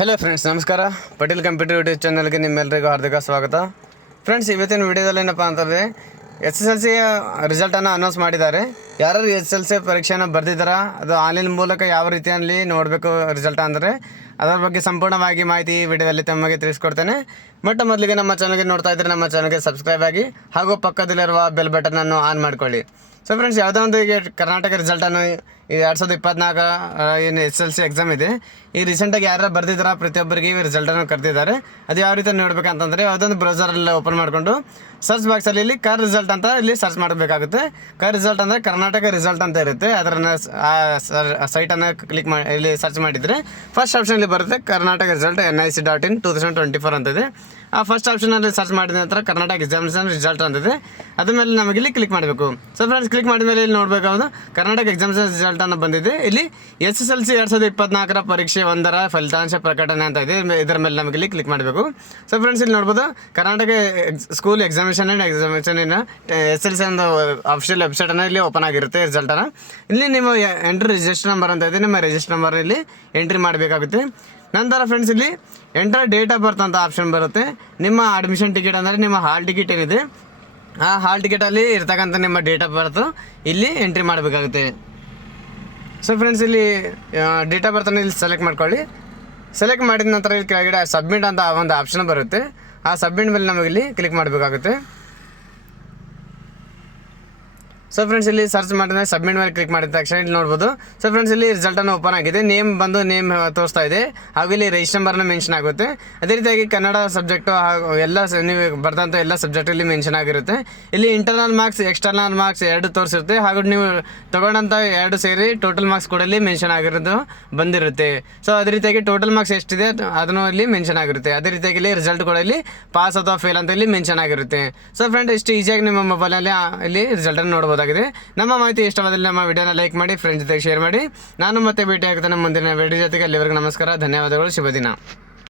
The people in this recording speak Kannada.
ಹಲೋ ಫ್ರೆಂಡ್ಸ್, ನಮಸ್ಕಾರ. ಪಟೇಲ್ ಕಂಪ್ಯೂಟರ್ ಯೂಟ್ಯೂಬ್ ಚಾನಲ್ಗೆ ನಿಮ್ಮೆಲ್ಲರಿಗೂ ಹಾರ್ದಿಕ ಸ್ವಾಗತ. ಫ್ರೆಂಡ್ಸ್, ಇವತ್ತಿನ ವಿಡಿಯೋದಲ್ಲಿ ಏನಪ್ಪ ಅಂತಂದರೆ SSLC ರಿಸಲ್ಟನ್ನು ಅನೌನ್ಸ್ ಮಾಡಿದ್ದಾರೆ. ಯಾರು SSLC ಪರೀಕ್ಷೆಯನ್ನು ಬರೆದಿದ್ದಾರಾ, ಅದು ಆನ್ಲೈನ್ ಮೂಲಕ ಯಾವ ರೀತಿಯಲ್ಲಿ ನೋಡಬೇಕು ರಿಸಲ್ಟ್ ಅಂದರೆ ಅದರ ಬಗ್ಗೆ ಸಂಪೂರ್ಣವಾಗಿ ಮಾಹಿತಿ ಈ ವಿಡಿಯೋದಲ್ಲಿ ತಮಗೆ ತಿಳಿಸ್ಕೊಡ್ತೇನೆ. ಮೊದಲಿಗೆ ನಮ್ಮ ಚಾನಲ್ಗೆ ನೋಡ್ತಾ ಇದ್ದರೆ ನಮ್ಮ ಚಾನಲ್ಗೆ ಸಬ್ಸ್ಕ್ರೈಬ್ ಆಗಿ ಹಾಗೂ ಪಕ್ಕದಲ್ಲಿರುವ ಬೆಲ್ ಬಟನನ್ನು ಆನ್ ಮಾಡ್ಕೊಳ್ಳಿ. ಸೊ ಫ್ರೆಂಡ್ಸ್, ಯಾವುದೋ ಒಂದು ಈಗ ಕರ್ನಾಟಕ ರಿಸಲ್ಟನ್ನು ಈ 2024 ಏನು SSLC ಎಕ್ಸಾಮ್ ಇದೆ, ಈ ರೀಸೆಂಟಾಗಿ ಯಾರು ಬರೆದಿದ್ದಾರಾ ಪ್ರತಿಯೊಬ್ಬರಿಗೆ ಈ ರಿಸಲ್ಟನ್ನು ಕರೆದಿದ್ದಾರೆ. ಅದು ಯಾವ ರೀತಿ ನೋಡಬೇಕಂತಂದರೆ ಯಾವುದೊಂದು ಬ್ರೌಸರಲ್ಲಿ ಓಪನ್ ಮಾಡಿಕೊಂಡು ಸರ್ಚ್ ಬಾಕ್ಸಲ್ಲಿ ಇಲ್ಲಿ ಕರ್ ರಿಸಲ್ಟ್ ಅಂತ ಇಲ್ಲಿ ಸರ್ಚ್ ಮಾಡಬೇಕಾಗುತ್ತೆ. ಕರ್ ರಿಸಲ್ಟ್ ಅಂದರೆ ಕರ್ನಾಟಕ ರಿಸಲ್ಟ್ ಅಂತ ಇರುತ್ತೆ. ಅದನ್ನು ಆ ಸೈಟನ್ನು ಕ್ಲಿಕ್ ಮಾಡಿ ಇಲ್ಲಿ ಸರ್ಚ್ ಮಾಡಿದರೆ ಫಸ್ಟ್ ಆಪ್ಷನಲ್ಲಿ ಬರುತ್ತೆ ಕರ್ನಾಟಕ ರಿಸಲ್ಟ್ NIC.in 2024 ಅಂತಿದೆ. ಆ ಫಸ್ಟ್ ಆಪ್ಷನಲ್ಲಿ ಸರ್ಚ್ ಮಾಡಿದ ನಂತರ ಕರ್ನಾಟಕ ಎಕ್ಸಾಮಿನೇಷನ್ ರಿಸಲ್ಟ್ ಅಂತಿದೆ. ಅದ್ರ ಮೇಲೆ ನಮಗೆ ಇಲ್ಲಿ ಕ್ಲಿಕ್ ಮಾಡಬೇಕು. ಸೊ ಫ್ರೆಂಡ್ಸ್, ಕ್ಲಿಕ್ ಮಾಡಿದ ಮೇಲೆ ಇಲ್ಲಿ ನೋಡಬೇಕಾದ್ರು ಕರ್ನಾಟಕ ಎಕ್ಸಾಮಿನೇಷನ್ ರಿಸಲ್ಟನ್ನು ಬಂದಿದೆ. ಇಲ್ಲಿ SSLC 2024 ಪರೀಕ್ಷೆ 1ರ ಫಲಿತಾಂಶ ಪ್ರಕಟಣೆ ಅಂತ ಇದೆ. ಇದರ ಮೇಲೆ ನಮಗೆ ಇಲ್ಲಿ ಕ್ಲಿಕ್ ಮಾಡಬೇಕು. ಸೊ ಫ್ರೆಂಡ್ಸ್, ಇಲ್ಲಿ ನೋಡ್ಬೋದು ಕರ್ನಾಟಕ ಸ್ಕೂಲ್ ಎಕ್ಸಾಮಿನೇಷನ್ SSLC ಒಂದು ಅಫಿಷಿಯಲ್ ವೆಬ್ಸೈಟನ್ನು ಇಲ್ಲಿ ಓಪನ್ ಆಗಿರುತ್ತೆ ರಿಸಲ್ಟನ್ನು. ಇಲ್ಲಿ ನಿಮ್ಮ ಎಂಟ್ರಿ ರಿಜಿಸ್ಟರ್ ನಂಬರ್ ಅಂತ ಇದೆ. ನಿಮ್ಮ ರಿಜಿಸ್ಟರ್ ನಂಬರ್ ಇಲ್ಲಿ ಎಂಟ್ರಿ ಮಾಡಬೇಕಾಗುತ್ತೆ. ನಂತರ ಫ್ರೆಂಡ್ಸ್, ಇಲ್ಲಿ ಎಂಟರ್ ಡೇಟ್ ಆಫ್ ಬರ್ತ್ ಅಂತ ಆಪ್ಷನ್ ಬರುತ್ತೆ. ನಿಮ್ಮ ಅಡ್ಮಿಷನ್ ಟಿಕೆಟ್ ಅಂದರೆ ನಿಮ್ಮ ಹಾಲ್ ಟಿಕೆಟ್ ಏನಿದೆ ಆ ಹಾಲ್ ಟಿಕೆಟಲ್ಲಿ ಇರ್ತಕ್ಕಂಥ ನಿಮ್ಮ ಡೇಟ್ ಆಫ್ ಬರ್ತು ಇಲ್ಲಿ ಎಂಟ್ರಿ ಮಾಡಬೇಕಾಗುತ್ತೆ. ಸೊ ಫ್ರೆಂಡ್ಸ್, ಇಲ್ಲಿ ಡೇಟ್ ಆಫ್ ಬರ್ತನ್ನು ಇಲ್ಲಿ ಸೆಲೆಕ್ಟ್ ಮಾಡ್ಕೊಳ್ಳಿ. ಸೆಲೆಕ್ಟ್ ಮಾಡಿದ ನಂತರ ಇಲ್ಲಿ ಕೆಳಗಡೆ ಸಬ್ಮಿಟ್ ಅಂತ ಒಂದು ಆಪ್ಷನ್ ಬರುತ್ತೆ. ಆ ಸಬ್ಮಿಟ್ ಮೇಲೆ ನಮಗೆ ಇಲ್ಲಿ ಕ್ಲಿಕ್ ಮಾಡಬೇಕಾಗುತ್ತೆ. ಸೊ ಫ್ರೆಂಡ್ಸ್, ಇಲ್ಲಿ ಸರ್ಚ್ ಮಾಡಿದ್ರೆ ಸಬ್ಮಿಟ್ ಮೇಲೆ ಕ್ಲಿಕ್ ಮಾಡಿದ ತಕ್ಷಣ ಇಲ್ಲಿ ನೋಡ್ಬೋದು. ಸೊ ಫ್ರೆಂಡ್ಸ್, ಇಲ್ಲಿ ರಿಸಲ್ಟನ್ನು ಓಪನ್ ಆಗಿದೆ. ನೇಮ್ ತೋರಿಸ್ತಾ ಇದೆ, ಹಾಗೂ ಇಲ್ಲಿ ರಿಜಿಸ್ಟರ್ ನಂಬರ್ನ ಮೆನ್ಷನ್ ಆಗುತ್ತೆ. ಅದೇ ರೀತಿಯಾಗಿ ಕನ್ನಡ ಸಬ್ಜೆಕ್ಟು ಹಾಗೂ ಎಲ್ಲ ನೀವು ಬರ್ದಂಥ ಎಲ್ಲ ಸಬ್ಜೆಕ್ಟಲ್ಲಿ ಮೆನ್ಷನ್ ಆಗಿರುತ್ತೆ. ಇಲ್ಲಿ ಇಂಟರ್ನಲ್ ಮಾರ್ಕ್ಸ್, ಎಕ್ಸ್ಟರ್ನಲ್ ಮಾರ್ಕ್ಸ್ ಎರಡು ತೋರಿಸಿರುತ್ತೆ. ಹಾಗೂ ನೀವು ತೊಗೊಂಡಂಥ ಎರಡು ಸೇರಿ ಟೋಟಲ್ ಮಾರ್ಕ್ಸ್ ಕೂಡ ಇಲ್ಲಿ ಮೆನ್ಷನ್ ಆಗಿರೋದು ಬಂದಿರುತ್ತೆ. ಸೊ ಅದೇ ರೀತಿಯಾಗಿ ಟೋಟಲ್ ಮಾರ್ಕ್ಸ್ ಎಷ್ಟಿದೆ ಅದನ್ನು ಇಲ್ಲಿ ಮೆನ್ಷನ್ ಆಗಿರುತ್ತೆ. ಅದೇ ರೀತಿಯಾಗಿ ಇಲ್ಲಿ ರಿಸಲ್ಟ್ ಕೂಡ ಇಲ್ಲಿ ಪಾಸ್ ಅಥವಾ ಫೇಲ್ ಅಂತ ಇಲ್ಲಿ ಮೆನ್ಷನ್ ಆಗಿರುತ್ತೆ. ಸೊ ಫ್ರೆಂಡ್, ಇಷ್ಟು ಈಸಿಯಾಗಿ ನಿಮ್ಮ ಮೊಬೈಲಲ್ಲಿ ಇಲ್ಲಿ ರಿಸಲ್ಟನ್ನು ನೋಡ್ಬೋದು. ನಮ್ಮ ಮಾಹಿತಿ ಇಷ್ಟವಾದಲ್ಲಿ ನಮ್ಮ ವಿಡಿಯೋನ ಲೈಕ್ ಮಾಡಿ, ಫ್ರೆಂಡ್ಸ್ ಜೊತೆಗೆ ಶೇರ್ ಮಾಡಿ. ನಾನು ಮತ್ತೆ ಭೇಟಿ ಆಗ್ತಾನೆ ಮುಂದಿನ ವಿಡಿಯೋ ಜೊತೆಗೆ. ಅಲ್ಲಿವರೆಗೂ ನಮಸ್ಕಾರ, ಧನ್ಯವಾದಗಳು, ಶುಭ ದಿನ.